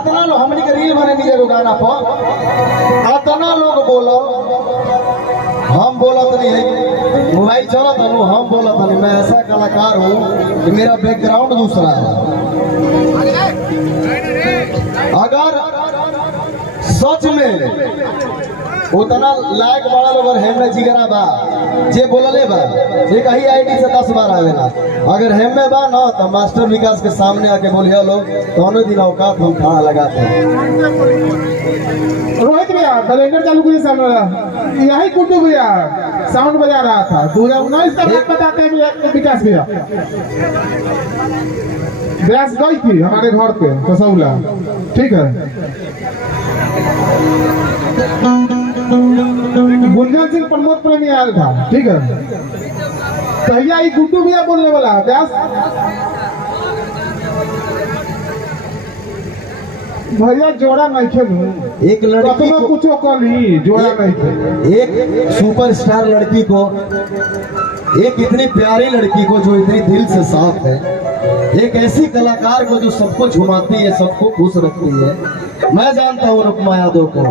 अतना लोग हमनी के रील बने नीचे गाना पर अतना लोग बोलो हम बोला तो नहीं है मोबाइल चला था हम बोला था नहीं मैं ऐसा कलाकार हूँ कि मेरा बैकग्राउंड दूसरा है। अगर सच में उतना लायक बड़ा लोग हेमे जिगरा बा जे बोलले बा जे कही आईडी से 10 बार आवेला अगर हेमे बा ना तो मास्टर विकास के सामने आके बोलिए लोग दोनों दिन औकात हम खड़ा लगाते हैं। रोहित भैया कैलेंडर चालू करिए सामने यही गुड्डू भैया साउंड बजा रहा था 2019 का बात बताते हैं विकास भैया गैस गई थी हमारे घर पे कसौला ठीक है। गुंजन सिंह प्रमोद प्रेमी आया था ठीक है। भैया ये गुड्डू भैया बोलने वाला व्यास भैया जोड़ा नहीं खेलू एक लड़की को कुछ कल ही जोड़ा नहीं खेल एक सुपरस्टार लड़की को एक इतनी प्यारी लड़की को जो इतनी दिल से साफ है एक ऐसी कलाकार को जो सबको झुमाती है सबको खुश रखती है। मैं जानता हूँ रुकमा यादव को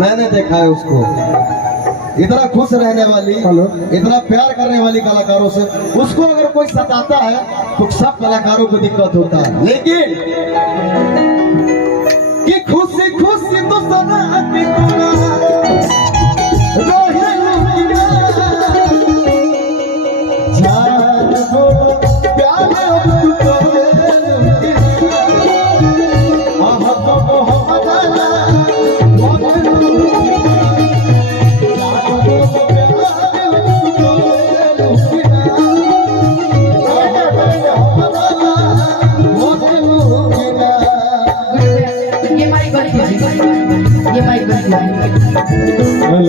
मैंने देखा है उसको इतना खुश रहने वाली इतना प्यार करने वाली कलाकारों से उसको अगर कोई सताता है तो सब कलाकारों को दिक्कत होता है। लेकिन कि खुशी खुशी तो सदा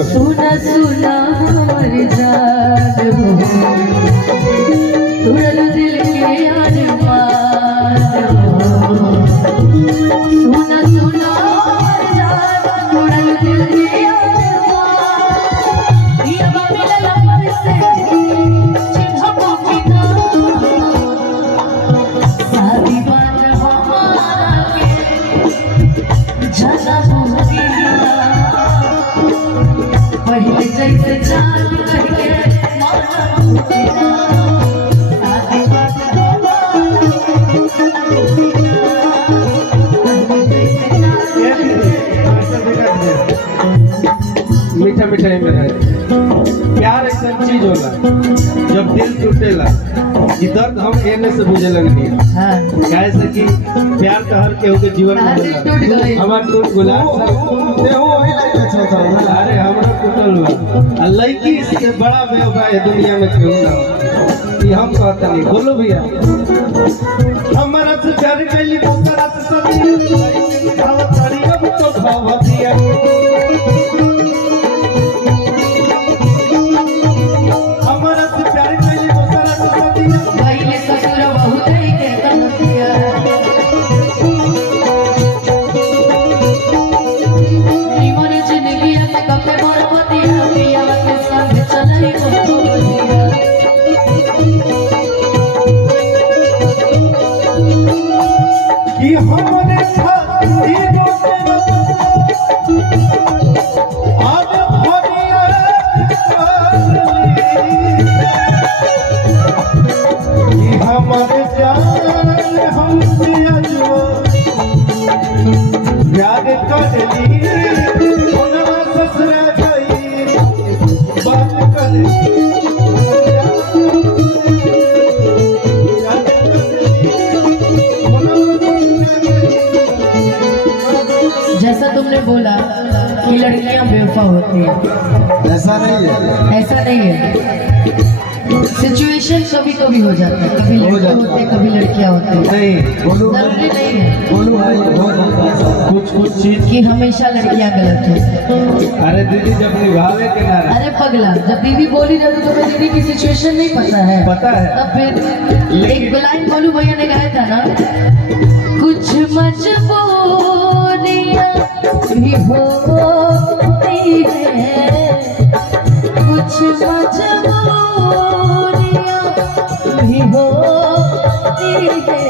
सुना सुना मर जान तुरल दिल के अरमान सुना सुना मर जान तुरल दिल के अरमान ये बाबेला लपर से चिन्ह बिना सारी बात हमारा के जजा पहले जैसे चाल करके मीठा मीठा प्यार ऐसा चीज होला जब दिल टूटेला ये दर्द हम एने से बुझे लगनी कैसे कि प्यार तो हर केहू के जीवन में हमार टूट गुला अरे हमरा टूटल हुआ लड़की से बड़ा बेवफा है दुनिया में क्यों ना ये हम कहते नहीं बोलो भैया हमारा से प्यार कैली दूसरा से सदी भाव तारी अब तो भाव दिया हमारा से प्यार कैली दूसरा से सदी पहले ससुर बहुत ही के कनतिया जीवन जिंदगी में कपे बरपति पिया के संग चलाई को कि हमने खाती आज भरिया कि हमारे जान हमसे अजो प्यार कर ली उनवा ससुरा गई बात कर जैसा तुमने बोला कि लड़कियां बेवफा होती हैं ऐसा नहीं है ऐसा नहीं है सिचुएशन कभी कभी हो जाता है कभी लड़के होते हैं कभी लड़कियां होती हैं नहीं जरूरी नहीं है बोलू भाई कुछ चीज कि हमेशा लड़कियां गलत हैं। अरे दीदी जब निभावे के ना अरे पगला जब दीदी बोली रही तो तुम्हें दीदी की सिचुएशन नहीं पता है पता है तब फिर एक लाइन बोलू भैया ने गाया था ना कुछ मजबूरियां भी होती है कुछ मजबूरियां भी होती है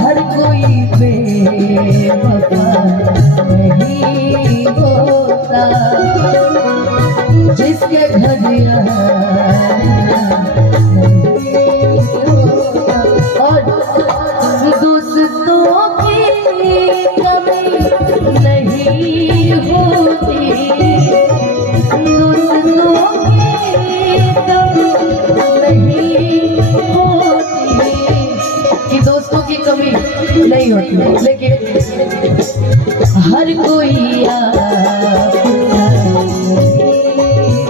हर कोई पे के घड़िया और दोस्तों की कमी नहीं होती, दोस्तों दोस्तों की कमी नहीं होती, लेकिन हर कोई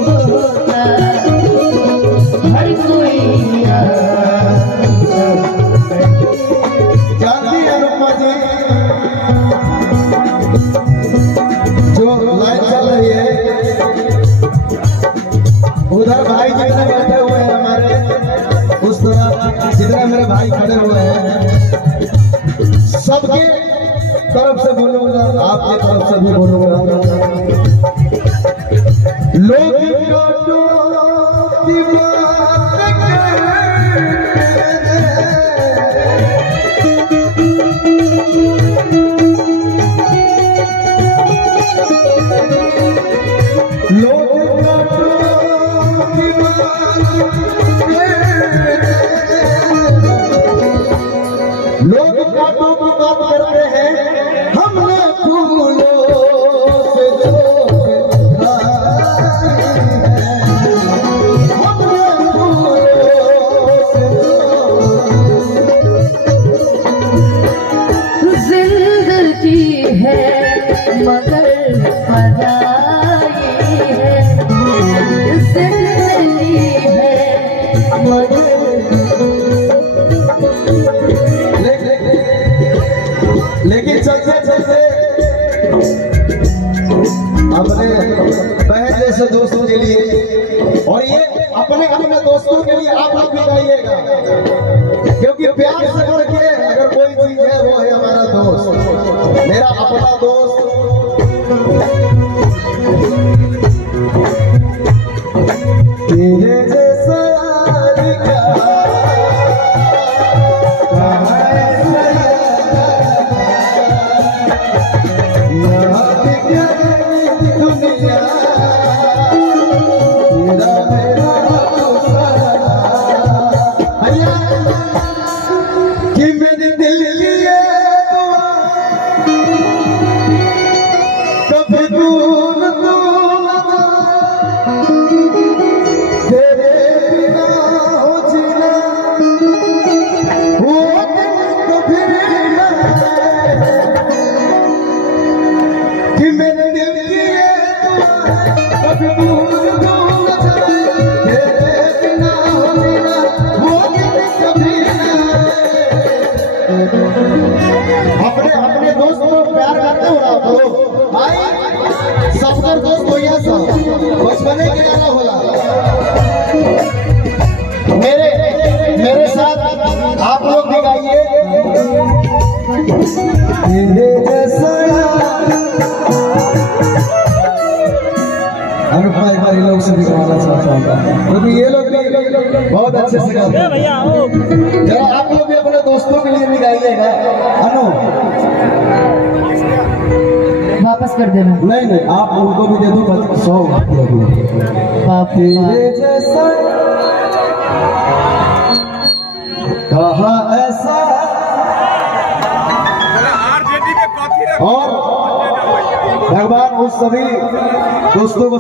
होता, हर कोई जानती है अनुपमा जी, जो लाइन चल रही है उधर भाई जितने बैठे हुए हैं हमारे, उस तरफ जितने मेरे भाई खड़े हुए हैं, सबके तरफ से बोलूंगा, आपके तरफ से भी बोलूंगा। लोग लोग बातों की बात करते हैं, हमने फूलों से जो हमने फूलों से जिंदगी है मगर पराई है, जिंदगी है मगर लेकिन चलते चलते अपने बहन जैसे दोस्तों के लिए, और ये अपने अपने दोस्तों के लिए आप लोग भी गाइएगा, क्योंकि प्यार से बढ़ के अगर कोई चीज है वो है हमारा दोस्त, मेरा अपना दोस्त। तेरे जैसा कि मेरे दिल की ये दुआ कभी दूर दूर तेरे बिना हो जीना, वो दिन कभी न कि मेरे दिल की ये दुआ कभी दूर दूर तेरे बिना हो जीना, वो दिन कभी अपने अपने दोस्त को प्यार करते हो ना आप लोग भाई, सबका दोस्त हो या सब बचपने के गाना होला। मेरे साथ आप लोग भी गाइए। अनुपमा एक बार ये लोग से भी गाना चाहता हूँ, क्योंकि ये लोग भी बहुत अच्छे से गाते हैं। जरा आप लोग भी अपने दोस्तों के लिए भी गाइएगा। अनु वापस कर देना। नहीं नहीं, आप उनको भी दे दो 100 तेरे जैसा कहा ऐसा, और भगवान उस सभी दोस्तों को